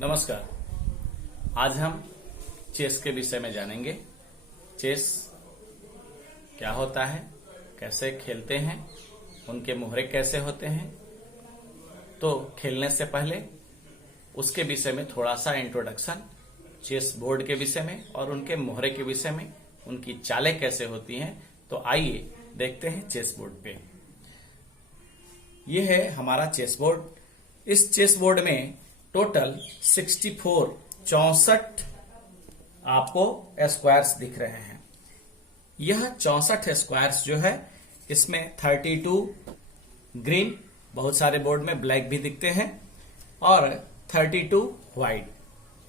नमस्कार। आज हम चेस के विषय में जानेंगे। चेस क्या होता है, कैसे खेलते हैं, उनके मोहरे कैसे होते हैं। तो खेलने से पहले उसके विषय में थोड़ा सा इंट्रोडक्शन, चेस बोर्ड के विषय में और उनके मोहरे के विषय में, उनकी चालें कैसे होती हैं। तो आइए देखते हैं चेस बोर्ड पे। ये है हमारा चेस बोर्ड। इस चेस बोर्ड में टोटल 64 आपको स्क्वायर्स दिख रहे हैं। यह 64 स्क्वायर्स जो है, इसमें 32 ग्रीन, बहुत सारे बोर्ड में ब्लैक भी दिखते हैं, और 32 व्हाइट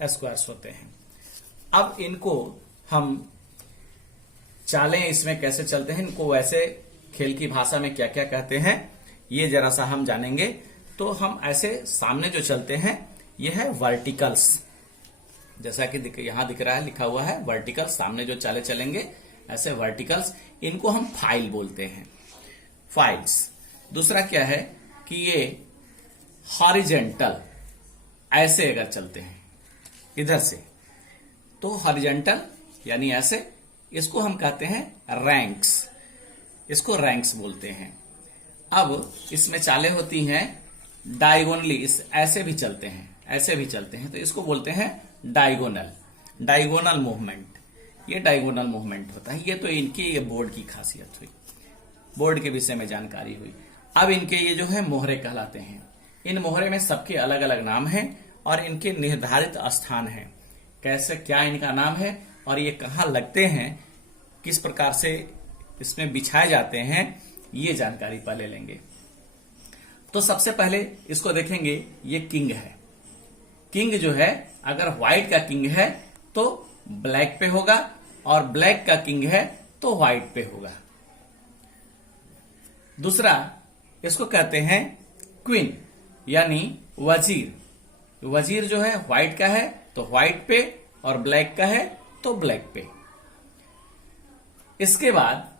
स्क्वायर्स होते हैं। अब इनको हम चालें इसमें कैसे चलते हैं, इनको वैसे खेल की भाषा में क्या क्या कहते हैं, ये जरा सा हम जानेंगे। तो हम ऐसे सामने जो चलते हैं, यह है वर्टिकल्स। जैसा कि यहां दिख रहा है, लिखा हुआ है वर्टिकल्स। सामने जो चाले चलेंगे ऐसे वर्टिकल्स, इनको हम फाइल बोलते हैं, फाइल्स। दूसरा क्या है कि ये हॉरिजेंटल, ऐसे अगर चलते हैं इधर से तो हॉरिजेंटल यानी ऐसे, इसको हम कहते हैं रैंक्स। इसको रैंक्स बोलते हैं। अब इसमें चालें होती हैं डायगोनली, इस ऐसे भी चलते हैं, ऐसे भी चलते हैं, तो इसको बोलते हैं डायगोनल, डायगोनल मूवमेंट। ये डायगोनल मूवमेंट होता है। ये तो इनकी ये बोर्ड की खासियत हुई, बोर्ड के विषय में जानकारी हुई। अब इनके ये जो है मोहरे कहलाते हैं। इन मोहरे में सबके अलग अलग नाम हैं और इनके निर्धारित स्थान हैं, कैसे क्या इनका नाम है और ये कहाँ लगते हैं, किस प्रकार से इसमें बिछाए जाते हैं, ये जानकारी पहले लेंगे। तो सबसे पहले इसको देखेंगे, ये किंग है। किंग जो है, अगर व्हाइट का किंग है तो ब्लैक पे होगा, और ब्लैक का किंग है तो व्हाइट पे होगा। दूसरा इसको कहते हैं क्वीन यानी वजीर। वजीर जो है व्हाइट का है तो व्हाइट पे, और ब्लैक का है तो ब्लैक पे। इसके बाद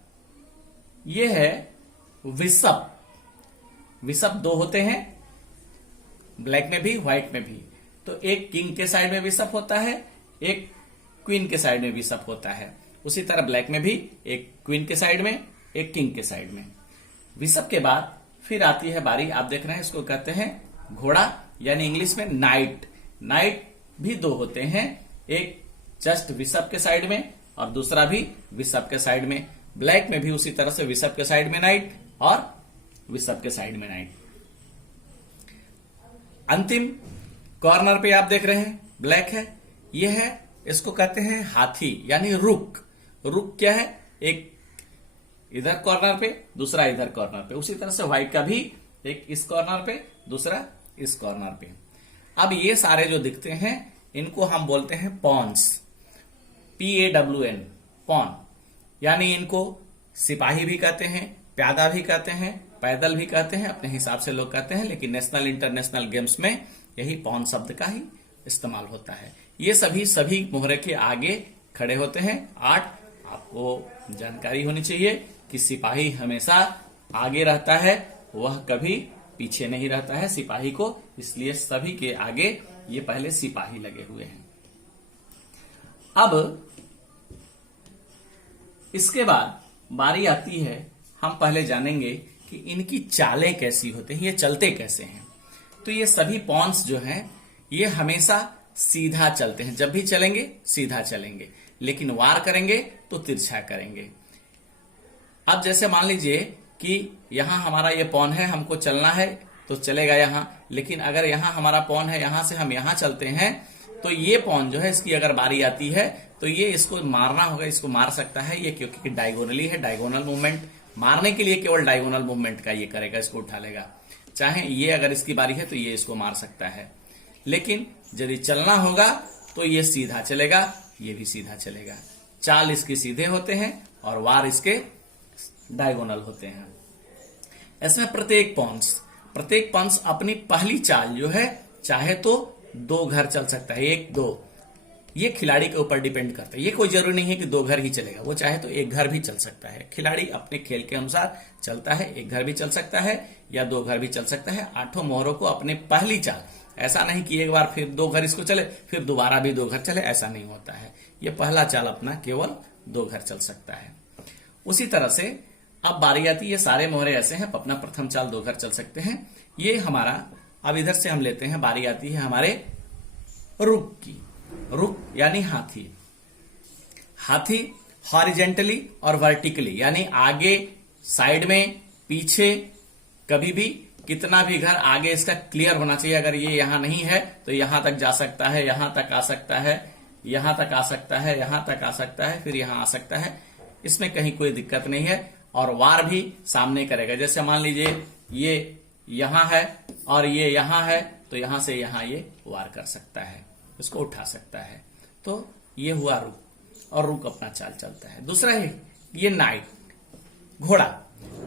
ये है विशप। विशप दो होते हैं, ब्लैक में भी व्हाइट में भी। तो एक किंग के साइड में विशप होता है, एक क्वीन के साइड में विशप होता है। उसी तरह ब्लैक में भी एक क्वीन के साइड में, एक किंग के साइड में। विशप के बाद फिर आती है बारी, आप देख रहे हैं, इसको कहते हैं घोड़ा यानी इंग्लिश में नाइट। नाइट भी दो होते हैं, एक जस्ट विशप के साइड में और दूसरा भी विशप के साइड में। ब्लैक में भी उसी तरह से विशप के साइड में नाइट और विशप के साइड में नाइट। अंतिम कॉर्नर पे आप देख रहे हैं ब्लैक है, यह है, इसको कहते हैं हाथी यानी रुक। रुक क्या है, एक इधर कॉर्नर पे, दूसरा इधर कॉर्नर पे। उसी तरह से व्हाइट का भी एक इस कॉर्नर पे, दूसरा इस कॉर्नर पे। अब ये सारे जो दिखते हैं, इनको हम बोलते हैं पॉन्स, PAWN, पॉन। यानी इनको सिपाही भी कहते हैं, प्यादा भी कहते हैं, पैदल भी कहते हैं, अपने हिसाब से लोग कहते हैं, लेकिन नेशनल इंटरनेशनल गेम्स में यही पॉन शब्द का ही इस्तेमाल होता है। ये सभी मोहरे के आगे खड़े होते हैं। 8 आपको जानकारी होनी चाहिए कि सिपाही हमेशा आगे रहता है, वह कभी पीछे नहीं रहता है सिपाही को, इसलिए सभी के आगे ये पहले सिपाही लगे हुए हैं। अब इसके बाद बारी आती है, हम पहले जानेंगे कि इनकी चालें कैसी होती हैं, ये चलते कैसे हैं। तो ये सभी पॉन्स जो हैं, ये हमेशा सीधा चलते हैं। जब भी चलेंगे सीधा चलेंगे, लेकिन वार करेंगे तो तिरछा करेंगे। अब जैसे मान लीजिए कि यहां हमारा ये पॉन है, हमको चलना है तो चलेगा यहां, लेकिन अगर यहां हमारा पॉन है, यहां से हम यहां चलते हैं, तो ये पॉन जो है, इसकी अगर बारी आती है तो ये इसको मारना होगा, इसको मार सकता है ये, क्योंकि डायगोनली है, डायगोनल मूवमेंट। मारने के लिए केवल डायगोनल मूवमेंट का ये करेगा, इसको उठा लेगा। चाहे ये अगर इसकी बारी है तो ये इसको मार सकता है, लेकिन यदि चलना होगा तो ये सीधा चलेगा, ये भी सीधा चलेगा। चाल इसके सीधे होते हैं और वार इसके डायगोनल होते हैं। इसमें प्रत्येक पॉन्स अपनी पहली चाल जो है, चाहे तो 2 घर चल सकता है, 1 2, ये खिलाड़ी के ऊपर डिपेंड करता है। ये कोई जरूरी नहीं है कि 2 घर ही चलेगा, वो चाहे तो 1 घर भी चल सकता है। खिलाड़ी अपने खेल के अनुसार चलता है, 1 घर भी चल सकता है या 2 घर भी चल सकता है। 8 मोहरों को अपने पहली चाल ऐसा नहीं कि एक बार फिर 2 घर इसको चले फिर दोबारा भी 2 घर चले, ऐसा नहीं होता है। ये पहला चाल अपना केवल 2 घर चल सकता है। उसी तरह से अब बारी आती है, ये सारे मोहरे ऐसे हैं, अपना प्रथम चाल 2 घर चल सकते हैं। ये हमारा, अब इधर से हम लेते हैं, बारी आती है हमारे रुक की। रुक यानी हाथी। हाथी हॉरिजेंटली और वर्टिकली यानी आगे, साइड में, पीछे, कभी भी कितना भी घर आगे इसका क्लियर होना चाहिए। अगर ये यहां नहीं है तो यहां तक जा सकता है, यहां तक आ सकता है, यहां तक आ सकता है, यहां तक आ सकता है, फिर यहां आ सकता है। इसमें कहीं कोई दिक्कत नहीं है। और वार भी सामने करेगा। जैसे मान लीजिए ये यहां है और ये यहां है, तो यहां से यहां ये वार कर सकता है, इसको उठा सकता है। तो ये हुआ रुक, और रुक अपना चाल चलता है। दूसरा है ये नाइट, घोड़ा।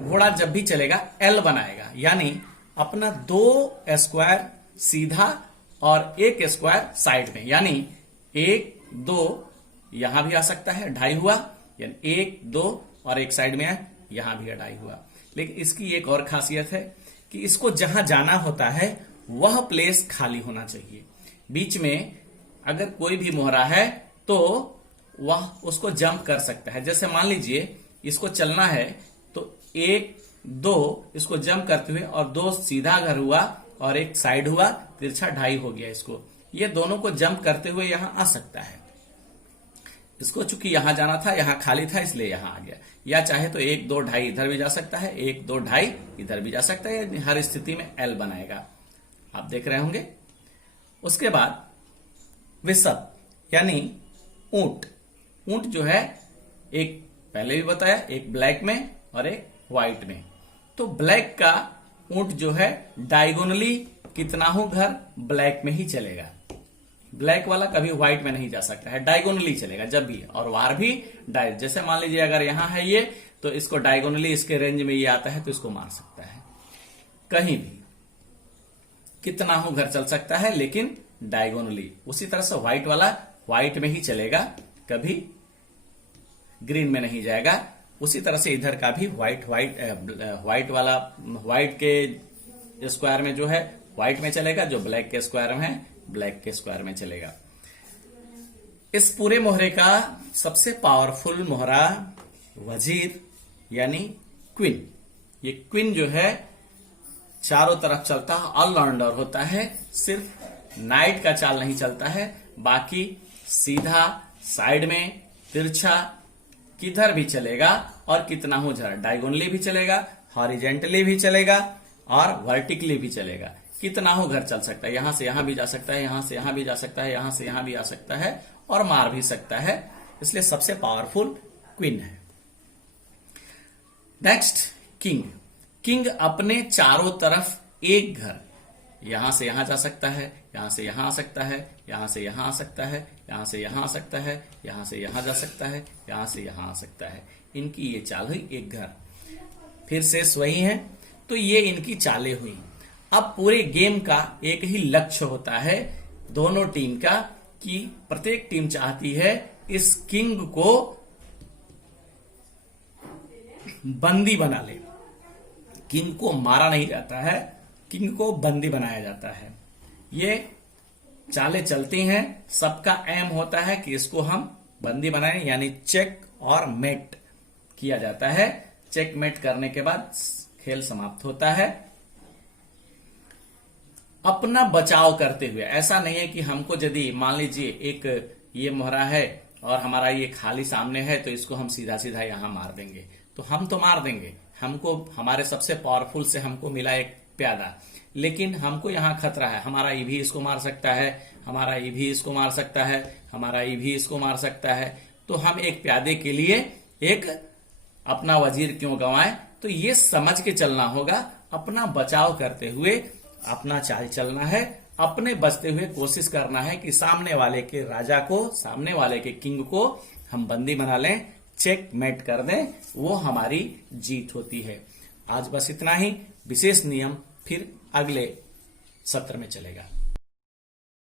घोड़ा जब भी चलेगा एल बनाएगा, यानी अपना 2 स्क्वायर सीधा और 1 स्क्वायर साइड में, यानी 1 2 यहां भी आ सकता है, 2.5 हुआ, यानी 1 2 और 1 साइड में है, यहां भी 2.5 हुआ। लेकिन इसकी एक और खासियत है कि इसको जहां जाना होता है वह प्लेस खाली होना चाहिए। बीच में अगर कोई भी मोहरा है तो वह उसको जंप कर सकता है। जैसे मान लीजिए इसको चलना है तो 1 2 इसको जंप करते हुए और 2 सीधा घर हुआ और 1 साइड हुआ, तिरछा 2.5 हो गया। इसको ये दोनों को जंप करते हुए यहां आ सकता है। इसको चूंकि यहां जाना था, यहां खाली था, इसलिए यहां आ गया। या चाहे तो 1 2 2.5 इधर भी जा सकता है, 1 2 2.5 इधर भी जा सकता है। हर स्थिति में एल बनाएगा, आप देख रहे होंगे। उसके बाद विसप यानी ऊंट। ऊंट जो है, एक पहले भी बताया, एक ब्लैक में और एक व्हाइट में। तो ब्लैक का ऊंट जो है डायगोनली कितना हो घर ब्लैक में ही चलेगा। ब्लैक वाला कभी व्हाइट में नहीं जा सकता है, डायगोनली चलेगा जब भी। और वार भी जैसे मान लीजिए अगर यहां है ये, तो इसको डायगोनली इसके रेंज में ये आता है तो इसको मार सकता है। कहीं भी कितना हो घर चल सकता है, लेकिन डायगोनली। उसी तरह से व्हाइट वाला व्हाइट में ही चलेगा, कभी ग्रीन में नहीं जाएगा। उसी तरह से इधर का भी व्हाइट वाला व्हाइट के स्क्वायर में जो है व्हाइट में चलेगा, जो ब्लैक के स्क्वायर में है ब्लैक के स्क्वायर में चलेगा। इस पूरे मोहरे का सबसे पावरफुल मोहरा वजीर यानी क्वीन। ये क्वीन जो है चारों तरफ चलता है, ऑलराउंडर होता है। सिर्फ नाइट का चाल नहीं चलता है, बाकी सीधा, साइड में, तिरछा, किधर भी चलेगा। और कितना हो जा डायगोनली भी चलेगा, हॉरिजेंटली भी चलेगा और वर्टिकली भी चलेगा। कितना हो घर चल सकता है, यहां से यहां भी जा सकता है, यहां से यहां भी जा सकता है, यहां से यहां भी आ सकता है और मार भी सकता है। इसलिए सबसे पावरफुल क्वीन है। Next king. किंग अपने चारों तरफ एक घर, यहां से यहां जा सकता है, यहां से यहां आ सकता है, यहां से यहां आ सकता है, यहां से यहां आ सकता है, यहां से यहां जा सकता है, यहां से यहां आ सकता है। इनकी ये चाल हुई एक घर। फिर शेष वही है, तो ये इनकी चालें हुई। अब पूरे गेम का एक ही लक्ष्य होता है दोनों टीम का, कि प्रत्येक टीम चाहती है इस किंग को बंदी बना ले। किंग को मारा नहीं जाता है, किंग को बंदी बनाया जाता है। ये चालें चलती हैं, सबका एम होता है कि इसको हम बंदी बनाएं, यानी चेक और मेट किया जाता है। चेक मेट करने के बाद खेल समाप्त होता है। अपना बचाव करते हुए, ऐसा नहीं है कि हमको यदि मान लीजिए एक ये मोहरा है और हमारा ये खाली सामने है तो इसको हम सीधा सीधा यहां मार देंगे, तो हम तो मार देंगे। हमको हमारे सबसे पावरफुल से हमको मिला एक प्यादा, लेकिन हमको यहाँ खतरा है। हमारा ई भी इसको मार सकता है, हमारा ई भी इसको मार सकता है, हमारा ई भी इसको मार सकता है। तो हम एक प्यादे के लिए एक अपना वजीर क्यों गंवाएं। तो ये समझ के चलना होगा, अपना बचाव करते हुए अपना चाल चलना है, अपने बचते हुए कोशिश करना है कि सामने वाले के राजा को, सामने वाले के किंग को हम बंदी बना लें, चेक मेट कर दें, वो हमारी जीत होती है। आज बस इतना ही। विशेष नियम फिर अगले सत्र में चलेगा।